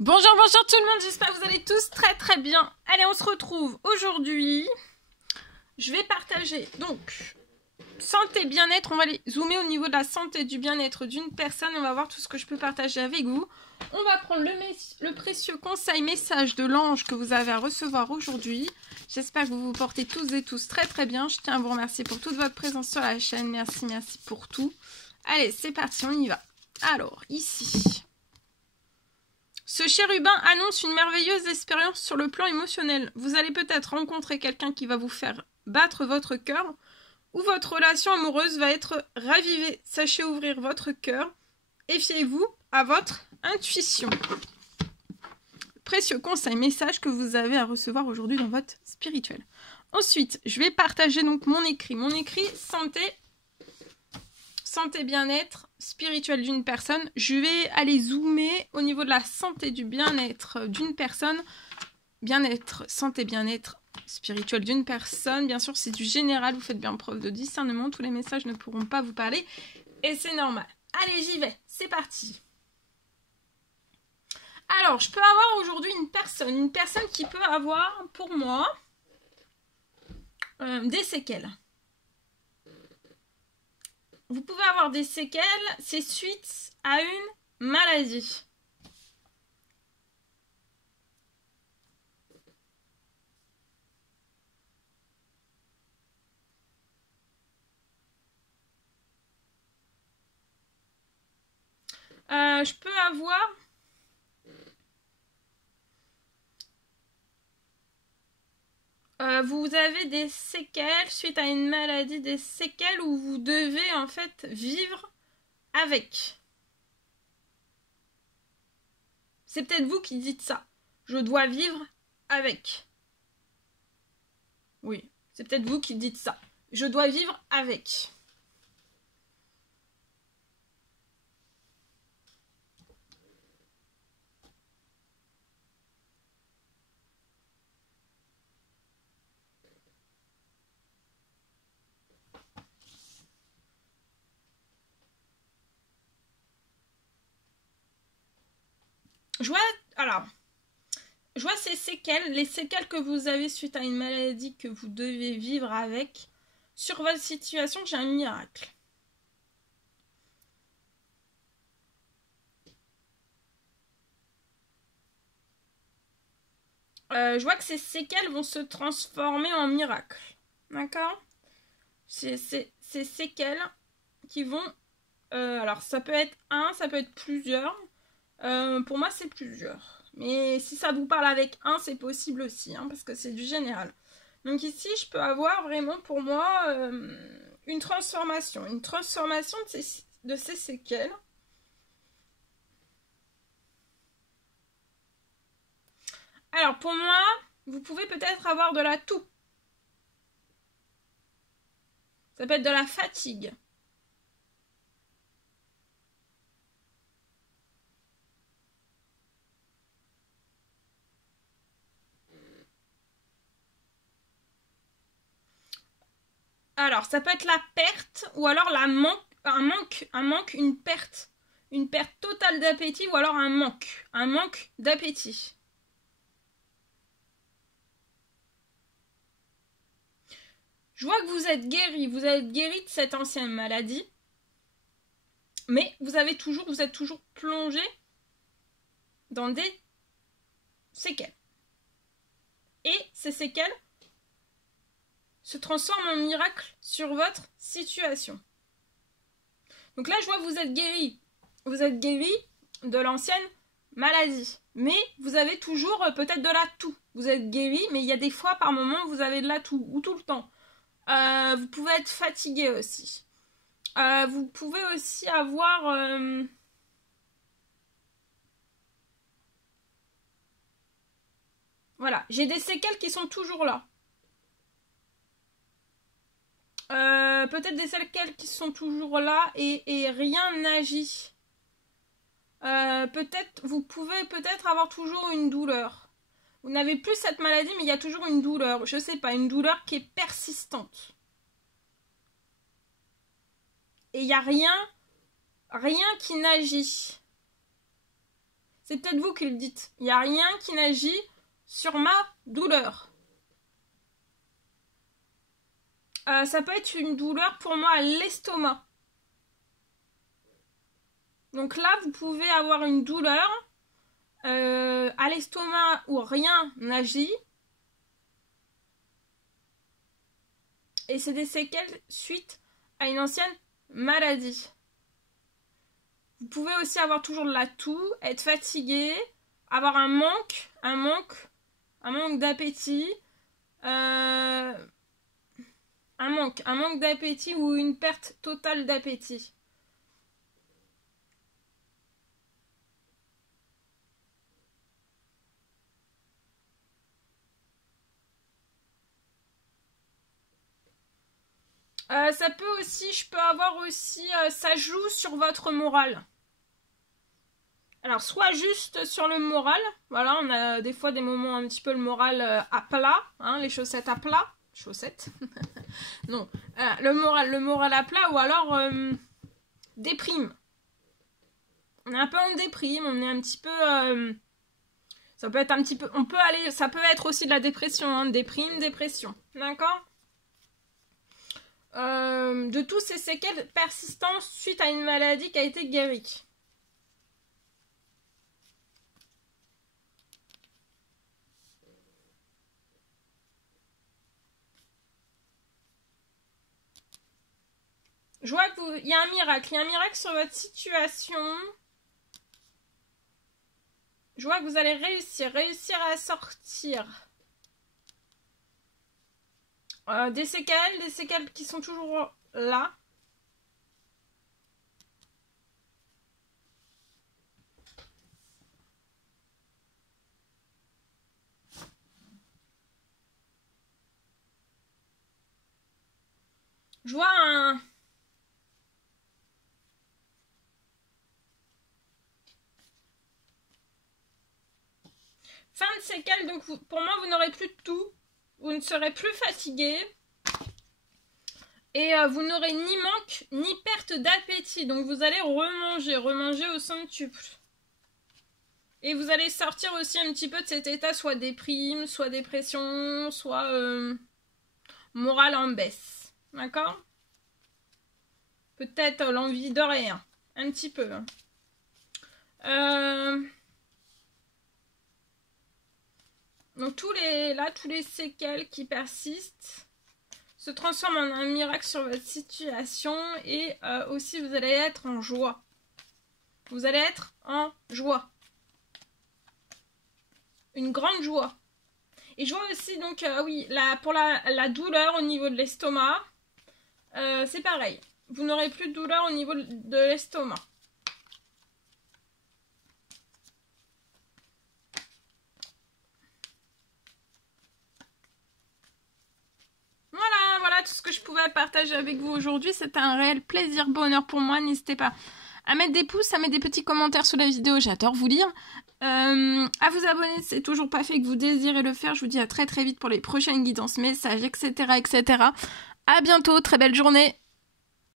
Bonjour, bonjour tout le monde, j'espère que vous allez tous très bien. Allez, on se retrouve aujourd'hui. Je vais partager, donc, santé, bien-être. On va aller zoomer au niveau de la santé, du bien-être d'une personne. On va voir tout ce que je peux partager avec vous. On va prendre le précieux conseil, message de l'ange que vous avez à recevoir aujourd'hui. J'espère que vous vous portez tous et tous très bien. Je tiens à vous remercier pour toute votre présence sur la chaîne. Merci pour tout. Allez, c'est parti, on y va. Alors, ici... Ce chérubin annonce une merveilleuse expérience sur le plan émotionnel. Vous allez peut-être rencontrer quelqu'un qui va vous faire battre votre cœur ou votre relation amoureuse va être ravivée. Sachez ouvrir votre cœur et fiez-vous à votre intuition. Précieux conseil, message que vous avez à recevoir aujourd'hui dans votre spirituel. Ensuite, je vais partager donc mon écrit. Mon écrit santé, bien-être spirituel d'une personne. Je vais aller zoomer au niveau de la santé, du bien-être d'une personne. Bien-être, santé, bien-être spirituel d'une personne. Bien sûr, c'est du général. Vous faites bien preuve de discernement. Tous les messages ne pourront pas vous parler. Et c'est normal. Allez, j'y vais. C'est parti. Alors, je peux avoir aujourd'hui une personne qui peut avoir, pour moi, des séquelles. Vous pouvez avoir des séquelles, c'est suite à une maladie. Je peux avoir... vous avez des séquelles suite à une maladie, des séquelles où vous devez en fait vivre avec. C'est peut-être vous qui dites ça. Je dois vivre avec. Oui, c'est peut-être vous qui dites ça. Je dois vivre avec. Je vois ces séquelles, les séquelles que vous avez suite à une maladie que vous devez vivre avec. Sur votre situation, j'ai un miracle. Je vois que ces séquelles vont se transformer en miracle. D'accord ? C'est ces séquelles qui vont... alors, ça peut être un, ça peut être plusieurs. Pour moi, c'est plusieurs. Mais si ça vous parle avec un, c'est possible aussi, hein, parce que c'est du général. Donc ici, je peux avoir vraiment pour moi une transformation. Une transformation de ces séquelles. Alors, pour moi, vous pouvez peut-être avoir de la toux. Ça peut être de la fatigue. Alors, ça peut être la perte ou alors un manque, une perte. Une perte totale d'appétit ou alors un manque d'appétit. Je vois que vous êtes guéri de cette ancienne maladie, mais vous êtes toujours plongé dans des séquelles. Et ces séquelles se transforment en miracle sur votre situation. Donc là, je vois que vous êtes guéri. Vous êtes guéri de l'ancienne maladie. Mais vous avez toujours peut-être de la toux. Vous êtes guéri, mais il y a des fois, par moment, vous avez de la toux. Ou tout le temps. Vous pouvez être fatigué aussi. Vous pouvez aussi avoir... Voilà, j'ai des séquelles qui sont toujours là. Peut-être des séquelles qui sont toujours là et rien n'agit. Vous pouvez peut-être avoir toujours une douleur. Vous n'avez plus cette maladie, mais il y a toujours une douleur. Je sais pas, une douleur qui est persistante. Et il n'y a rien qui n'agit. C'est peut-être vous qui le dites. Il n'y a rien qui n'agit sur ma douleur. Ça peut être une douleur pour moi à l'estomac. Donc là, vous pouvez avoir une douleur à l'estomac où rien n'agit. Et c'est des séquelles suite à une ancienne maladie. Vous pouvez aussi avoir toujours de la toux, être fatigué, avoir un manque d'appétit, un manque d'appétit ou une perte totale d'appétit. Ça peut aussi, je peux avoir aussi, ça joue sur votre morale. Alors, soit juste sur le moral, voilà, on a des fois des moments un petit peu le moral à plat, hein, les chaussettes à plat, chaussettes, non, le moral à plat, ou alors déprime. On est un peu en déprime, on est un petit peu, ça peut être un petit peu, on peut aller, ça peut être aussi de la dépression, hein, dépression, d'accord ? De tous ces séquelles persistantes suite à une maladie qui a été guérie. Je vois qu'il y a un miracle. Il y a un miracle sur votre situation. Je vois que vous allez réussir à sortir. Des séquelles qui sont toujours là. Je vois un... Fin de séquelles, donc pour moi, vous n'aurez plus de tout. Vous ne serez plus fatigué. Et vous n'aurez ni manque, ni perte d'appétit. Donc vous allez remanger au centuple. Et vous allez sortir aussi un petit peu de cet état, soit déprime, soit dépression, soit morale en baisse. D'accord ? Peut-être l'envie de rien. Un petit peu. Donc tous les séquelles qui persistent se transforment en un miracle sur votre situation. Et aussi vous allez être en joie. Vous allez être en joie. Une grande joie. Et je vois aussi donc, oui, pour la douleur au niveau de l'estomac, c'est pareil. Vous n'aurez plus de douleur au niveau de l'estomac. Voilà tout ce que je pouvais partager avec vous aujourd'hui. C'était un réel plaisir, bonheur pour moi. N'hésitez pas à mettre des pouces, à mettre des petits commentaires sous la vidéo. J'adore vous lire. À vous abonner si c'est toujours pas fait et que vous désirez le faire. Je vous dis à très très vite pour les prochaines guidances, messages, etc. À bientôt, très belle journée.